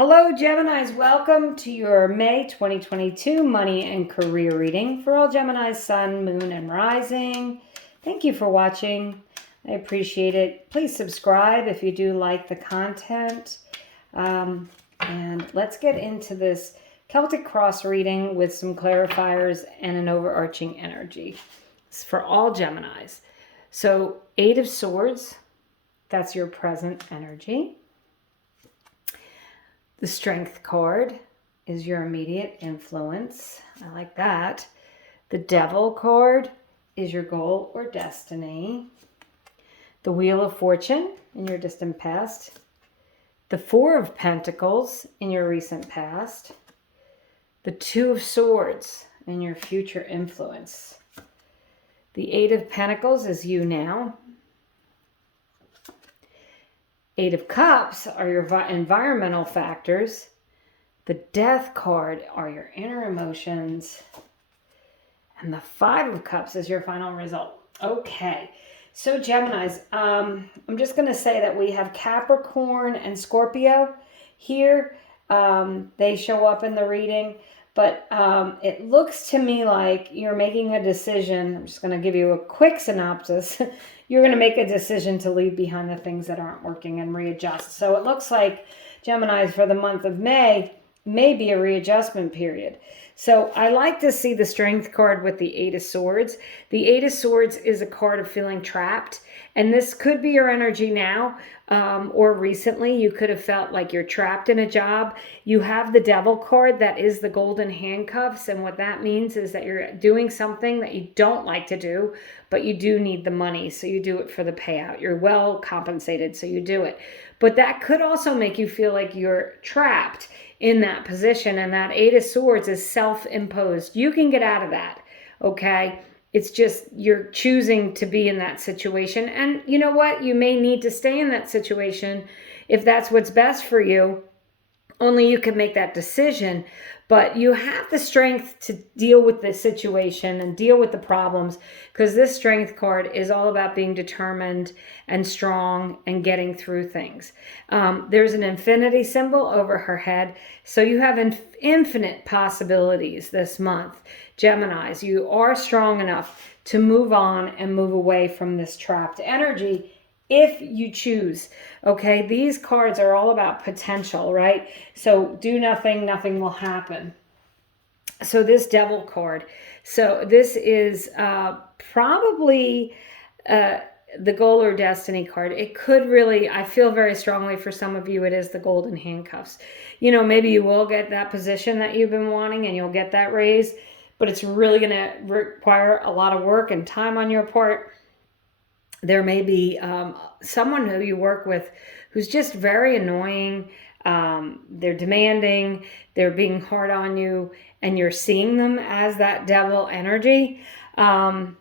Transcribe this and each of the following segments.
Hello, Geminis. Welcome to your May 2022 money and career reading for all Geminis, sun, moon, and rising. Thank you for watching. I appreciate it. Please subscribe if you do like the content. And let's get into this Celtic cross reading with some clarifiers and an overarching energy. It's for all Geminis. So, Eight of Swords, that's your present energy. The Strength card is your immediate influence. I like that. The Devil card is your goal or destiny. The Wheel of Fortune in your distant past. The Four of Pentacles in your recent past. The Two of Swords in your future influence. The Eight of Pentacles is you now. Eight of Cups are your environmental factors. The Death card are your inner emotions. And the Five of Cups is your final result. Okay, so Geminis, I'm just going to say that we have Capricorn and Scorpio here. They show up in the reading, but it looks to me like you're making a decision. I'm just going to give you a quick synopsis. You're going to make a decision to leave behind the things that aren't working and readjust. So it looks like Geminis for the month of May may be a readjustment period. So I like to see the Strength card with the Eight of Swords. The Eight of Swords is a card of feeling trapped. And this could be your energy now or recently. You could have felt like you're trapped in a job. You have the Devil card that is the golden handcuffs. And what that means is that you're doing something that you don't like to do, but you do need the money. So you do it for the payout. You're well compensated, so you do it. But that could also make you feel like you're trapped in that position. And that Eight of Swords is self-imposed. You can get out of that, okay? It's just you're choosing to be in that situation. And you know what? You may need to stay in that situation if that's what's best for you. Only you can make that decision. But you have the strength to deal with the situation and deal with the problems, because this Strength card is all about being determined and strong and getting through things. There's an infinity symbol over her head. So you have infinite possibilities this month. Geminis, you are strong enough to move on and move away from this trapped energy if you choose. Okay, these cards are all about potential, right? So do nothing, nothing will happen. So this Devil card, so this is probably the goal or destiny card. It could really, I feel very strongly for some of you, it is the golden handcuffs. You know, maybe you will get that position that you've been wanting and you'll get that raise, but it's really going to require a lot of work and time on your part. There may be someone who you work with who's just very annoying. They're demanding, they're being hard on you, and you're seeing them as that devil energy. And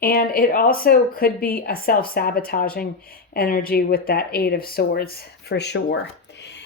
it also could be a self-sabotaging energy with that Eight of Swords for sure.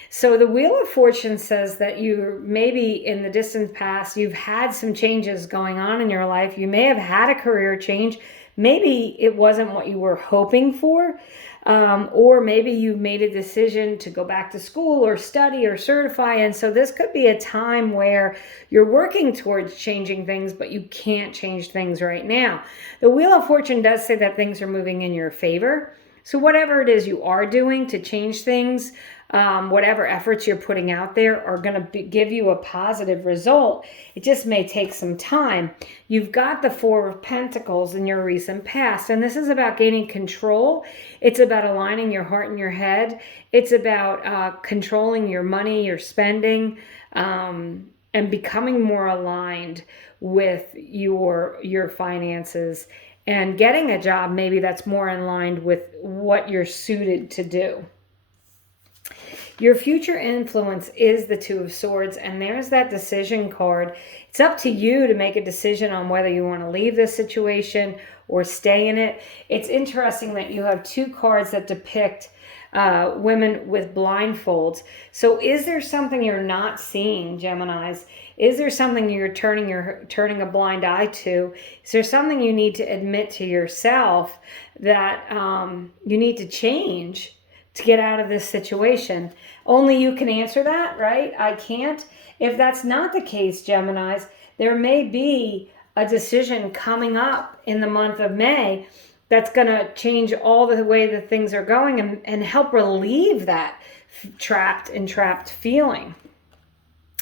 So the Wheel of Fortune says that you maybe in the distant past, you've had some changes going on in your life. You may have had a career change. Maybe it wasn't what you were hoping for, or maybe you made a decision to go back to school or study or certify. And so this could be a time where you're working towards changing things, but you can't change things right now. The Wheel of Fortune does say that things are moving in your favor. So whatever it is you are doing to change things, whatever efforts you're putting out there are going to give you a positive result. It just may take some time. You've got the Four of Pentacles in your recent past, and this is about gaining control. It's about aligning your heart and your head. It's about controlling your money, your spending, and becoming more aligned with your finances and getting a job maybe that's more in line with what you're suited to do. Your future influence is the Two of Swords, and there's that decision card. It's up to you to make a decision on whether you want to leave this situation or stay in it. It's interesting that you have two cards that depict women with blindfolds. So is there something you're not seeing, Geminis? Is there something you're turning a blind eye to? Is there something you need to admit to yourself that you need to change to get out of this situation? Only you can answer that, right? I can't. If that's not the case, Geminis, there may be a decision coming up in the month of May that's going to change all the way that things are going and help relieve that trapped feeling.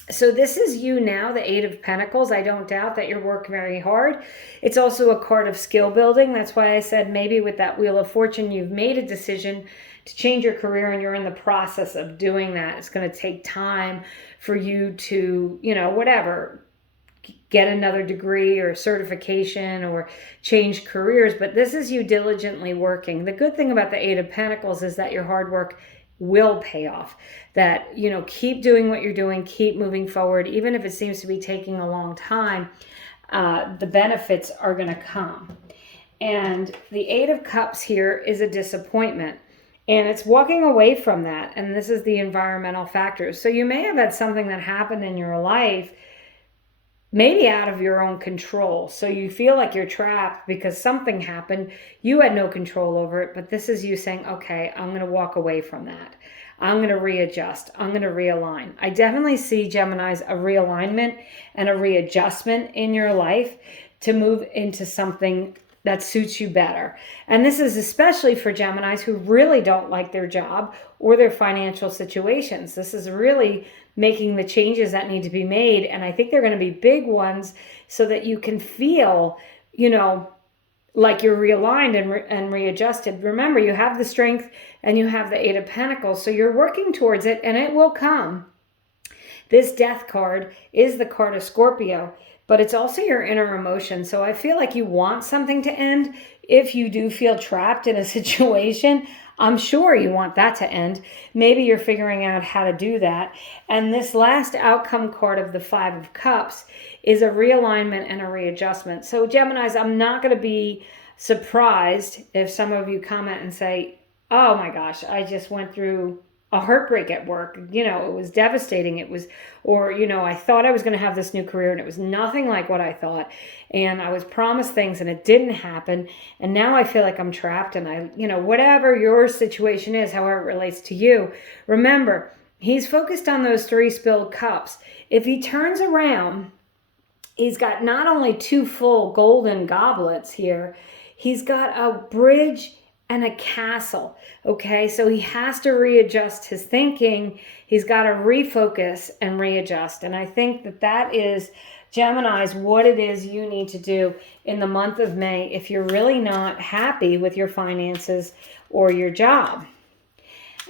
So this is you now, the Eight of Pentacles. I don't doubt that you're working very hard. It's also a card of skill building. That's why I said maybe with that Wheel of Fortune, you've made a decision to change your career and you're in the process of doing that. It's going to take time for you to, whatever, get another degree or certification or change careers. But this is you diligently working. The good thing about the Eight of Pentacles is that your hard work will pay off. That, keep doing what you're doing, keep moving forward. Even if it seems to be taking a long time, the benefits are going to come. And the Eight of Cups here is a disappointment. And it's walking away from that. And this is the environmental factors. So you may have had something that happened in your life, maybe out of your own control. So you feel like you're trapped because something happened. You had no control over it. But this is you saying, okay, I'm going to walk away from that. I'm going to readjust. I'm going to realign. I definitely see, Geminis, a realignment and a readjustment in your life to move into something that suits you better. And this is especially for Geminis who really don't like their job or their financial situations. This is really making the changes that need to be made. And I think they're going to be big ones so that you can feel, like you're realigned and readjusted. Remember, you have the strength and you have the Eight of Pentacles. So you're working towards it and it will come. This Death card is the card of Scorpio, but it's also your inner emotion. So I feel like you want something to end. If you do feel trapped in a situation, I'm sure you want that to end. Maybe you're figuring out how to do that. And this last outcome card of the Five of Cups is a realignment and a readjustment. So Geminis, I'm not going to be surprised if some of you comment and say, oh my gosh, I just went through a heartbreak at work. It was devastating. It was, or, I thought I was going to have this new career and it was nothing like what I thought. And I was promised things and it didn't happen. And now I feel like I'm trapped and whatever your situation is, however it relates to you, remember, he's focused on those three spilled cups. If he turns around, he's got not only two full golden goblets here, he's got a bridge and a castle. Okay, so he has to readjust his thinking. He's got to refocus and readjust. And I think that is, Geminis, what it is you need to do in the month of May if you're really not happy with your finances or your job.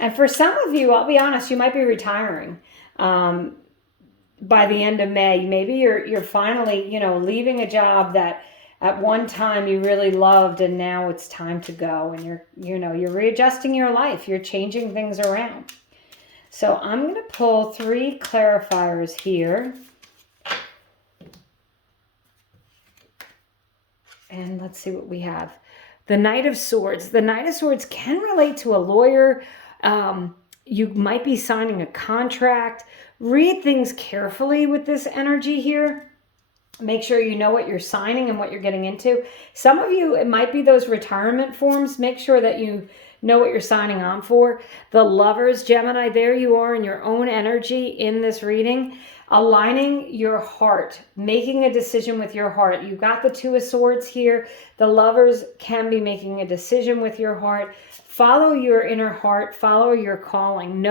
And for some of you, I'll be honest, you might be retiring by the end of May. Maybe you're finally, leaving a job that at one time you really loved and now it's time to go, and you're readjusting your life. You're changing things around. So I'm going to pull three clarifiers here. And let's see what we have. The Knight of Swords. The Knight of Swords can relate to a lawyer. You might be signing a contract. Read things carefully with this energy here. Make sure you know what you're signing and what you're getting into. Some of you, it might be those retirement forms. Make sure that you know what you're signing on for. The Lovers, Gemini, there you are in your own energy in this reading. Aligning your heart, making a decision with your heart. You got the Two of Swords here. The Lovers can be making a decision with your heart. Follow your inner heart. Follow your calling.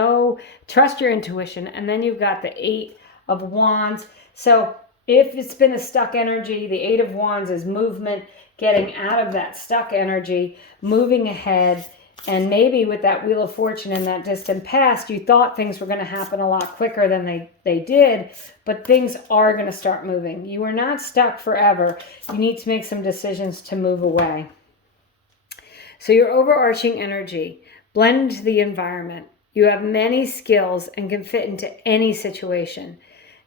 Trust your intuition. And then you've got the Eight of Wands. So if it's been a stuck energy, the Eight of Wands is movement, getting out of that stuck energy, moving ahead. And maybe with that Wheel of Fortune in that distant past, you thought things were going to happen a lot quicker than they did, but things are going to start moving. You are not stuck forever. You need to make some decisions to move away. So your overarching energy, blend into the environment. You have many skills and can fit into any situation.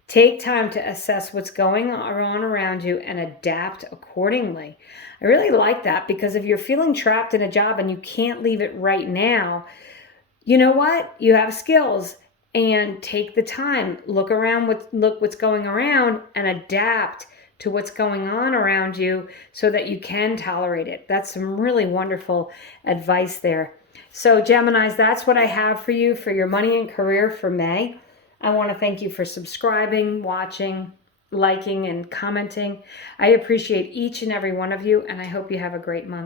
Take time to assess what's going on around you and adapt accordingly. I really like that, because if you're feeling trapped in a job and you can't leave it right now, you know what? You have skills, and take the time. Look around, look what's going around and adapt to what's going on around you so that you can tolerate it. That's some really wonderful advice there. So Geminis, that's what I have for you for your money and career for May. I want to thank you for subscribing, watching, liking, and commenting. I appreciate each and every one of you, and I hope you have a great month.